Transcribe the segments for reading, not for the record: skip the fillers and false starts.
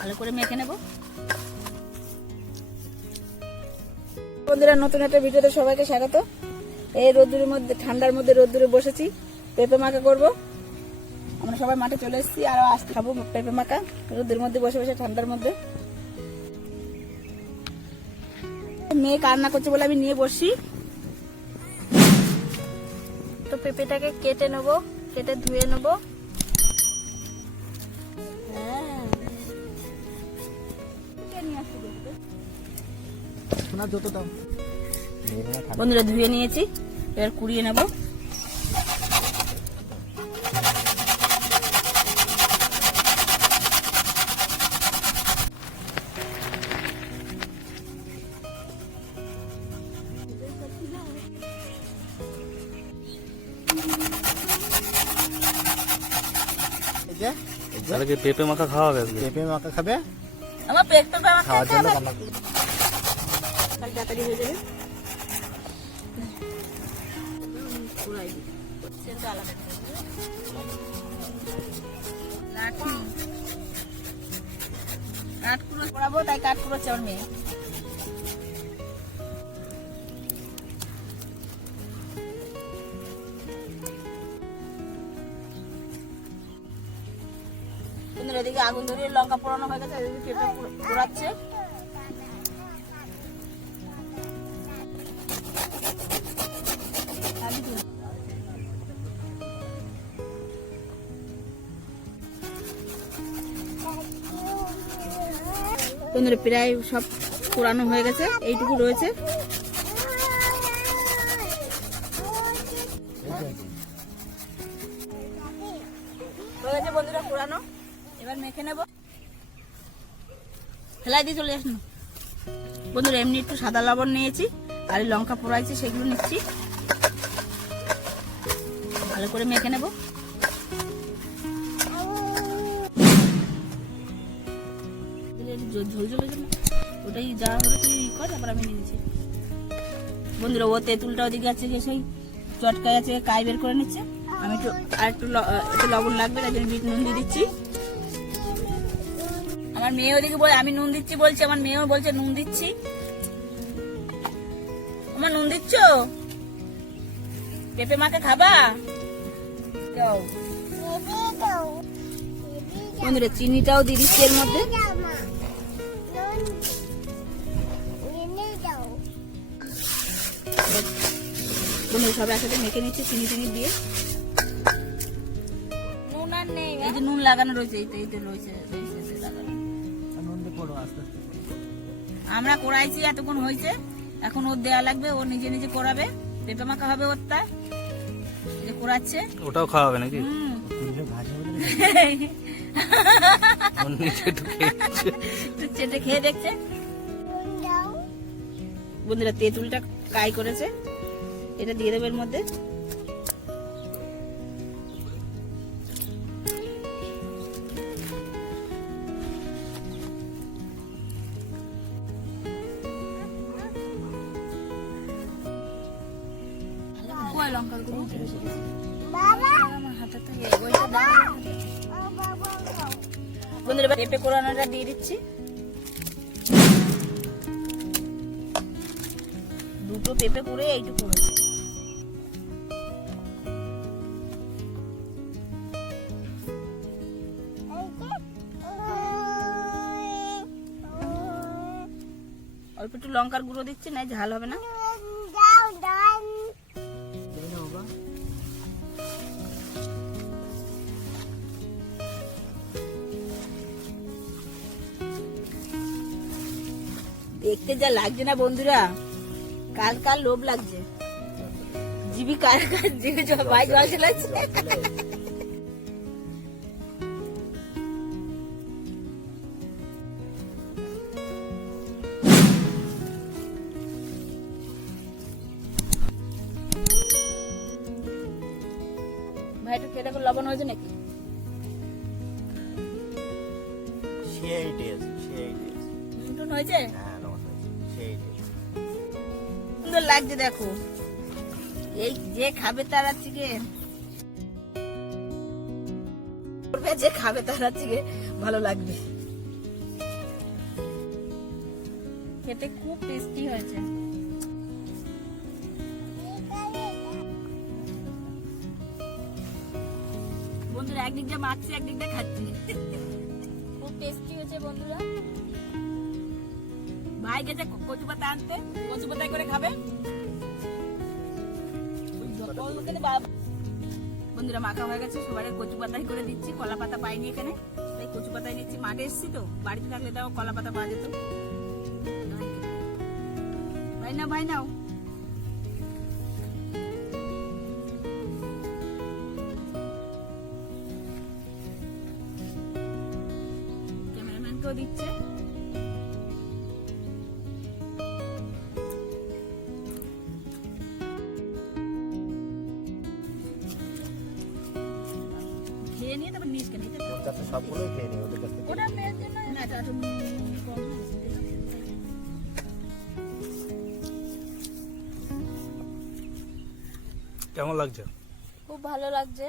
ভালো করে মেখে নেব। বন্ধুরা, নতুন একটা ভিডিওতে সবাইকে স্বাগত। এই রোদ্দুরের মধ্যে, ঠান্ডার মধ্যে রোদ্দুরে বসেছি, পেঁপে মাখা করব। আমরা সবাই মাঠে চলে এসেছি, আরো আজ খাবো পেঁপে মাখা রোদ্দুরের মধ্যে বসে বসে, ঠান্ডার মধ্যে। মেয়ে কান্না করছে বলে আমি নিয়ে বসি। তো পেঁপেটাকে কেটে নেবো, কেটে ধুয়ে নেবো। বন্ধুরা, ধুয়ে নিয়েছি, এবার কুড়িয়ে নেব। পেঁপে মাখা খাওয়া হবে? পেঁপে মাখা খাবে? আমার পেঁপে মাখা খাওয়ার জন্য তাড়াতাড়ি হয়ে যাবে। কাঠকুড়ো পড়াবো, তাই কাঠকুড়ো চাওয়ার মেয়ে। এদিকে আগুন ধরিয়ে লঙ্কা পোড়ানো হয়ে গেছে, এদিকে পেঁপে পোড়াচ্ছে। বন্ধুরা, প্রায় সব পোড়ানো হয়ে গেছে, এইটুকু রয়েছে। বন্ধুরা, পোড়ানো, এবার মেখে নেব। ফেলাই দিয়ে চলে আসুন বন্ধুরা। এমনি একটু সাদা লবণ নিয়েছি, আর লঙ্কা পোড়াইছি, সেগুলো নিচ্ছি। ভালো করে মেখে নেব। ঝোল ঝোল ওটাই যা হবে তুই কর, তারপর আমি নিয়েছি। বন্ধুরা, ও তেঁতুলটা ওদিকে আছে, সেই চটকায় আছে, কাই বের করে নিচ্ছে। আমি একটু লবণ লাগবে, তাই জন্য বিট নুন দিয়ে দিচ্ছি। আমার মেয়ে ওদিকে বলে আমি নুন দিচ্ছি বলছে, আমার মেয়েও বলছে নুন দিচ্ছি। আমার নুন দিচ্ছ? পেঁপে মাখা খাবা? বন্ধুরা, চিনিটাও দিয়ে দিচ্ছি এর মধ্যে। বন্ধুরা, সব একসাথে মেখে নিচ্ছি চিনি চিনি দিয়ে। নুন আর নেই, এই যে নুন লাগানো রয়েছে, এই তো রয়েছে লাগানো। আমরা করাইছি, এতক্ষণ হয়েছে, এখন ওর দেয়া লাগবে, ও নিজে নিজে করাবে। পেঁপে মাখা হবে ওরটা, যে করাচ্ছে। ওটাও খাওয়াবে নাকি? চেটে খেয়ে দেখছে। বন্ধুরা, তেঁতুলটা কাই করেছে, এটা দিয়ে দেবে এর মধ্যে। বন্ধুরা, পেঁপে কোরানোটা দিয়ে দিচ্ছি। দুটো পেঁপে করে এইটুকু হয়েছে। অল্প একটু লঙ্কার গুঁড়ো দিচ্ছি, না ঝাল হবে না। দেখতে যা লাগছে না বন্ধুরা, কার কার লোভ লাগছে, জিবি কার কার জিবি ভাই জল চলাচ্ছে। ভাই একটু খেয়ে দেখো, লবণ হয়েছে নাকি? নুন হয়েছে? সুন্দর লাগছে দেখো। এই যে খাবে তার আজকে, যে খাবে তার আজকে ভালো লাগবে। খেতে খুব টেস্টি হয়েছে। বন্ধুরা একদিক দিয়ে মাখছি একদিক দিয়ে খাচ্ছি। খুব টেস্টি হয়েছে বন্ধুরা। ভাই গেছে কচু পাতা আনতে, কচু পাতায় করে খাবে। বন্ধুরা মাখা হয়ে গেছে, সবাই কচু পাতায় করে দিচ্ছি। কলা পাতা পাইনি এখানে, তাই কচু পাতায় নিচ্ছি। মাঠে এসেছি তো, বাড়িতে থাকলে তাও কলা পাতা পাওয়া যেত। ভাই নাও, ভাই নাও। ক্যামেরাম্যানকেও দিচ্ছে। খেয়ে নিয়ে তারপর নিস কেন? সবগুলোই খেয়ে নিই ওদের কাছ থেকে। ওটা মেয়ের জন্য না, এটা একটু কম হয়েছে। কেমন লাগছে? খুব ভালো লাগছে।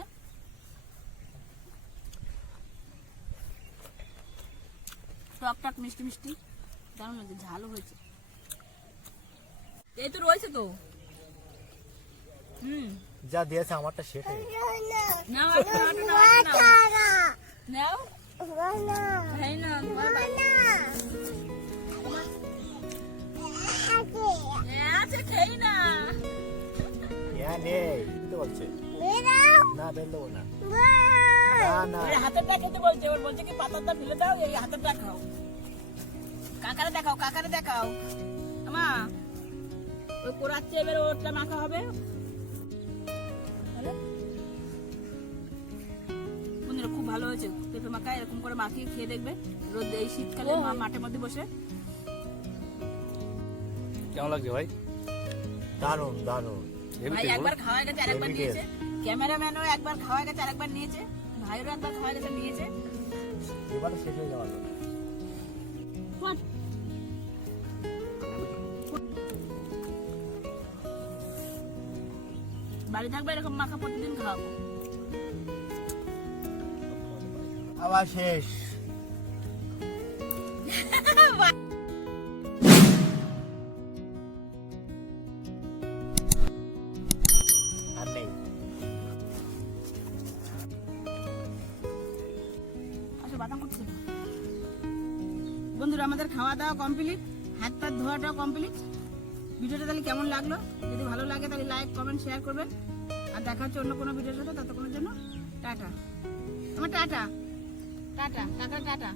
টক টক মিষ্টি মিষ্টি দারুণ লাগছে, ঝালও হয়েছে। এই তো রয়েছে তো। যা দিয়েছে আমারটা শেষ হয়ে গেছে। নাও একটা নাও। নাও ভাই না আছে, খেই না। নেই দিতে বলছে না, বেল দেবো না। না ওর হাতেরটা খেতে বলছে, ওর বলছে কি পাতাটা ফেলে দাও, এই হাতেরটা খাও। কাকারে দেখাও, কাকারে দেখাও। আমা ওই কোরাচ্ছে, এবার ওরটা মাখা হবে। বন্ধুরা খুব ভালো হয়েছে পেঁপে মাখা। এরকম করে মাখিয়ে খেয়ে দেখবে রোদ এই শীতকালে মাঠের মধ্যে বসে। কেমন লাগছে ভাই? দারুণ দারুণ। ভাই একবার খাওয়া গেছে আরেকবার নিয়েছে, ক্যামেরাম্যানও একবার খাওয়া গেছে আরেকবার নিয়েছে, ভাইয়েরও একবার খাওয়া গেছে নিয়েছে। এবারে শেষ হয়ে যাওয়ার বাড়ি থাকবে এরকম মাখা প্রতিদিন খাওয়াবো। আবার শেষ। আর নেই। আচ্ছা বাদাম করছে। বন্ধুরা আমাদের খাওয়া দাওয়া কমপ্লিট, হাত পা ধোয়াটাও কমপ্লিট। ভিডিওটা তাহলে কেমন লাগলো? যদি ভালো লাগে তাহলে লাইক কমেন্ট শেয়ার করবেন। আর দেখা হচ্ছে অন্য কোনো ভিডিওর সাথে, ততক্ষণের জন্য টাটা। আমার টাটা টাটা, কাকা টাটা।